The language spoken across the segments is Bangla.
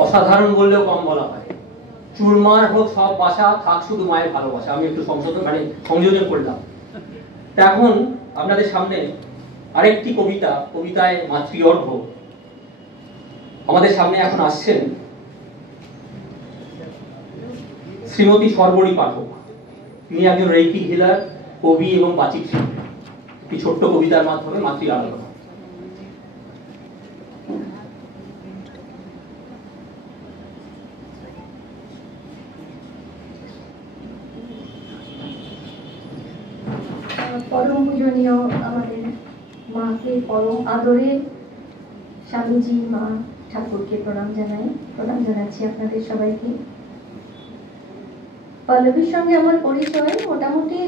অসাধারণ বললেও কম বলা হয়। চুরমার হোক সব বাসা, থাক শুধু মায়ের ভালোবাসা। আমি একটু সংযোজন করলাম। এখন আপনাদের সামনে আরেকটি কবিতায় মাতৃ অর্ঘ। আমাদের সামনে এখন আসছেন শ্রীমতী সর্বরী পাঠক। তিনি একজন রেকি হিলার, কবি এবং বাচিক শিল্পী। একটি ছোট্ট কবিতার মাধ্যমে মাতৃ আরাধনা। পরম পূজনীয় আমাদের মাকে পরম আদরে স্বামীজি, মা ঠাকুরকে প্রণাম জানাচ্ছি আপনাদের সবাইকে। পল্লবীর সঙ্গে আমার পরিচয় মোটামুটি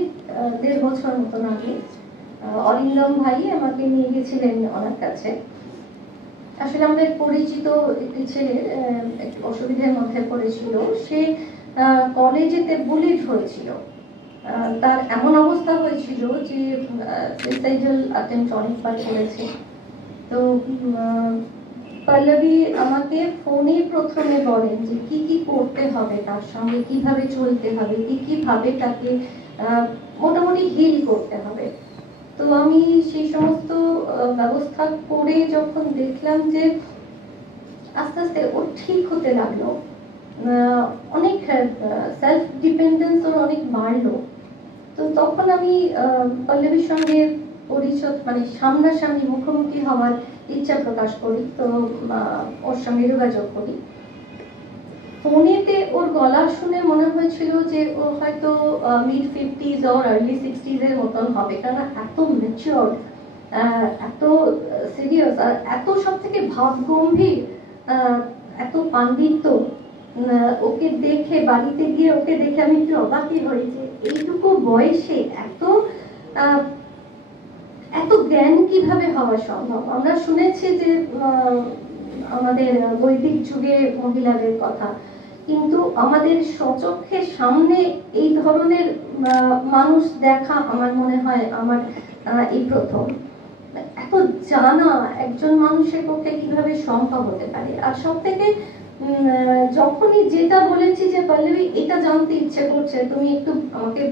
1.5 বছর মতন আগে। অরিন্দম ভাই আমাকে নিয়ে গেছিলেন ওনার কাছে। আসলে আমাদের পরিচিত একটি ছেলে একটু অসুবিধার মধ্যে পড়েছিল। সে কলেজেতে বুলিড হয়েছিল। তার এমন অবস্থা হয়েছিল যে সুইসাইডাল অ্যাটেম্পট অনেকবার করেছে। তো পল্লবী আমাকে ফোনে প্রথমে বলেন যে কি কি করতে হবে, তার সঙ্গে কিভাবে চলতে হবে, কিভাবে তাকে মোটামুটি হিল করতে হবে। তো আমি সেই সমস্ত ব্যবস্থা করে যখন দেখলাম যে আস্তে আস্তে ও ঠিক হতে লাগলো, অনেক সেলফ ডিপেন্ডেন্স ওর অনেক বাড়লো। তো তখন আমি পল্লবীর সঙ্গে পরিচয় মানে সামনাসামনি মুখোমুখি হওয়ার ইচ্ছা প্রকাশ করি। তো ওর সঙ্গে যোগাযোগ করি। ফোনেতে ওর গলা শুনে মনে হয়েছিল যে ও হয়তো mid 50s or early 60s এর মতন হবে, কারণ এত ম্যাচিওর, এত সিরিয়াস, আর এত সব থেকে ভাবগম্ভীর, এত পাণ্ডিত্য। ওকে দেখে বাড়িতে গিয়ে ওকে দেখে আমি একটু অবাকই হই যে এইটুকু বয়সে এত জ্ঞান কিভাবে হওয়া সম্ভব। আমরা শুনেছি যে আমাদের বৈদিক যুগে মহিলাদের কথা, কিন্তু আমাদের স্বচক্ষের সামনে এই ধরনের মানুষ দেখা আমার মনে হয় আমার এই প্রথম। এত জানা একজন মানুষের পক্ষে কিভাবে সম্ভব হতে পারে। আর সব থেকে যখনই যেটা বলেছি যে পল্লবী এটা জানতে ইচ্ছে করছে, তুমি একটু আমাকে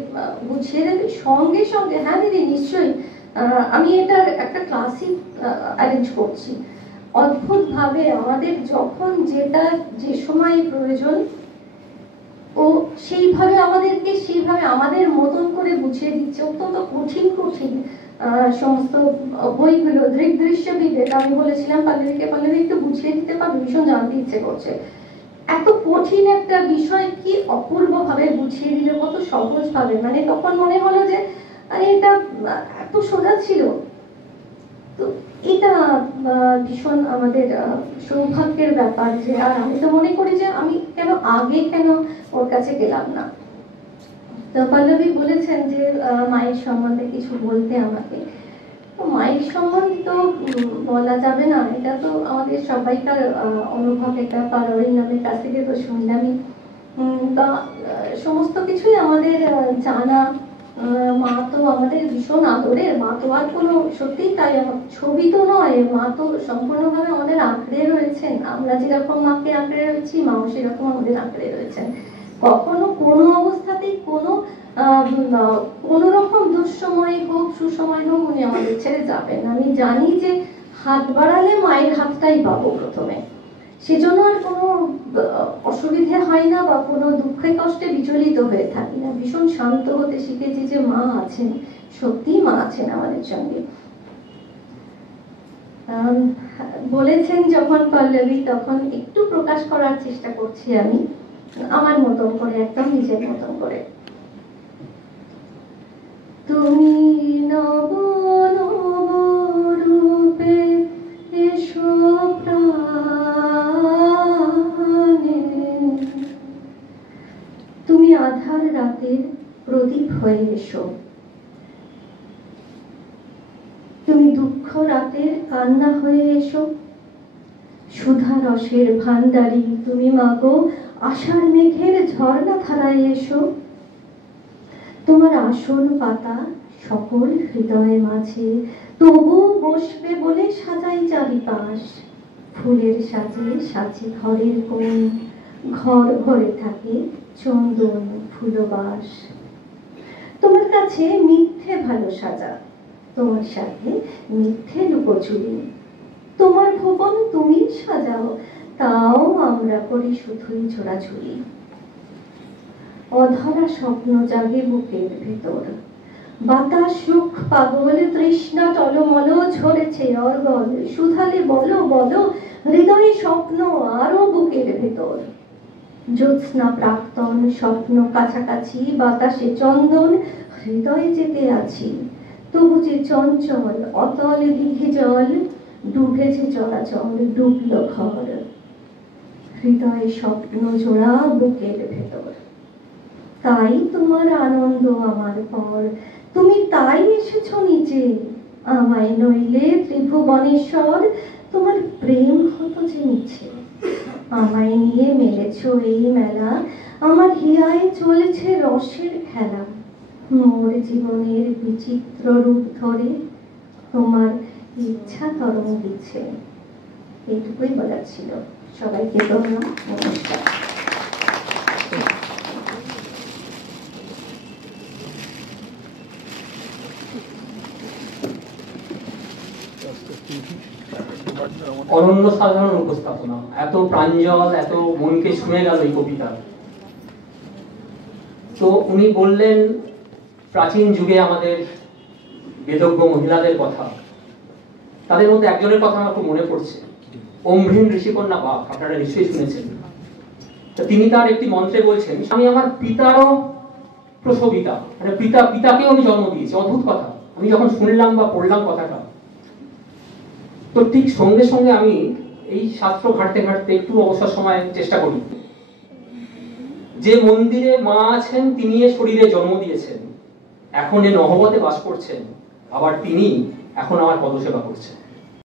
বুঝিয়ে দেবে, সঙ্গে সঙ্গে হ্যাঁ দিদি নিশ্চয়ই, আমি এটার একটা ক্লাসই অ্যারেঞ্জ করছি। অদ্ভুত ভাবে আমাদের যখন যেটা যে সময় প্রয়োজন ও সেইভাবে আমাদের মতন করে বুঝিয়ে দিচ্ছে। অত্যন্ত কঠিন সমস্ত বইগুলো দৃশ্যবিদের আমি বলেছিলাম পল্লবী একটু বুঝিয়ে দিতে পারবে, ভীষণ জানতে ইচ্ছে করছে। এত কঠিন একটা বিষয় কি অপূর্ব ভাবে বুঝিয়ে দিল, কত সহজ ভাবে। মানে তখন মনে হলো যে আরে এটা এত সোজা ছিল। তো এটা ভীষণ আমাদের সৌভাগ্যের ব্যাপার যে, আর আমি তো মনে করি যে আমি কেন ওর কাছে গেলাম না। তো পল্লবী বলেছেন যে মায়ের সম্বন্ধে কিছু বলতে আমাকে। তো মায়ের সম্বন্ধে তো বলা যাবে না, এটা তো আমাদের সবাইকার অনুভবের ব্যাপার। অরিন্দমের কাছ থেকে তো শুনলামই। তা সমস্ত কিছুই আমাদের জানা। মা তো আমাদের ভীষণ আদরের। মা তো আর কোনো সত্যি তাই ছবি তো নয়, মা তো সম্পূর্ণভাবে আমাদের আঁকড়ে রয়েছেন। আমরা যেরকম মাকে আঁকড়ে রয়েছি, মাও সেরকম আমাদের আঁকড়ে রয়েছেন। কখনো কোনো অবস্থাতেই কোনো রকম দুঃসময় হোক সুসময় হোক উনি আমাদের ছেড়ে যাবেন। আমি জানি যে হাত বাড়ালে মায়ের হাতটাই পাবো প্রথমে, সেজন্য আর কোনো অসুবিধে হয় না বা কোনো দুঃখে কষ্টে বিচলিত হয়ে থাকি না। ভীষণ শান্ত হতে শিখেছি যে মা আছেন, সত্যিই মা আছেন আমাদের সঙ্গে। বলেছেন যখন পল্লবী, তখন একটু প্রকাশ করার চেষ্টা করছি আমি আমার মতন করে, একদম নিজের মতন করে। তুমি নব নব রূপে এসো প্রাণে, তুমি আধার রাতের প্রদীপ হয়ে এসো, তুমি দুঃখ রাতের কান্না হয়ে এসো, সুধা রসের ভান্ডারী তুমি মাগো, আষাঢ় মেঘের ঝর্ণা ধারায় এসো। তোমার আসন পাতা সকল হৃদয়ের মাঝে, তবু বসবে বলে সাজাই চারিপাশ। ফুলের সাজে সাজে ঘরের কোণ, ঘর ঘরে থাকে চন্দন ফুলবাস। তোমার কাছে মিথ্যে ভালো সাজা, তোমার সাথে মিথ্যে লুকোচুরি। তোমার ভুবন তুমি সাজাও, তাও আমরা করি শুধুই ছোড়াছুড়ি। অধরা স্বপ্ন জাগে বুকের ভেতর, বাতাস সুখ পাগল তৃষ্ণা টলমল ঝরেছে অর্গল। সুধালে বলো বলো হৃদয়ে স্বপ্ন আরো বুকের ভেতর। জ্যোৎস্না প্রাক্তন স্বপ্ন কাছাকাছি, বাতাসে চন্দন হৃদয়ে যেতে আছি। তবু যে চঞ্চল অতল দিঘে জল, ডুবেছে চলাচল ডুবল ঘর। হৃদয়ে স্বপ্ন জোড়া বুকের ভেতর, তাই তোমার আনন্দ আমার পর। তুমি তাই এসেছো নিচে, আমায় নইলে ত্রিভুবনেশ্বর তোমার প্রেম হতো যে মিছে। আমায় নিয়ে মেলেছো এই মেলা, আমার হিয়ায় চলেছে রসের খেলা। মোর জীবনের বিচিত্র রূপ ধরে তোমার ইচ্ছা তরঙ্গ দিচ্ছে। এইটুকুই বলার ছিল। সবাইকে ধন্যবাদ, নমস্কার। অনন্য সাধারণ উপস্থাপনা, এত প্রাঞ্জল, এত মনকে ছুঁয়ে গেল এই কবিতা। তো উনি বললেন প্রাচীন যুগে আমাদের বেদজ্ঞ মহিলাদের কথা। তাদের মধ্যে একজনের কথা আমার খুব মনে পড়ছে, অম্ভীন ঋষিকন্যা বাপ, আপনারা নিশ্চয়ই শুনেছেন। তিনি তার একটি মন্ত্রে বলছেন, আমি আমার পিতারও প্রসবিতা, মানে পিতাকেও আমি জন্ম দিয়েছি। অদ্ভুত কথা। আমি যখন শুনলাম বা পড়লাম কথাটা, তো ঠিক সঙ্গে সঙ্গে আমি এই শাস্ত্র ঘাঁটতে ঘাঁটতে একটু অবসর সময় চেষ্টা করি। যে মন্দিরে মা আছেন তিনি এ শরীরে জন্ম দিয়েছেন, এখন এ নহবতে বাস করছেন, আবার তিনি এখন আমার পদসেবা করছেন।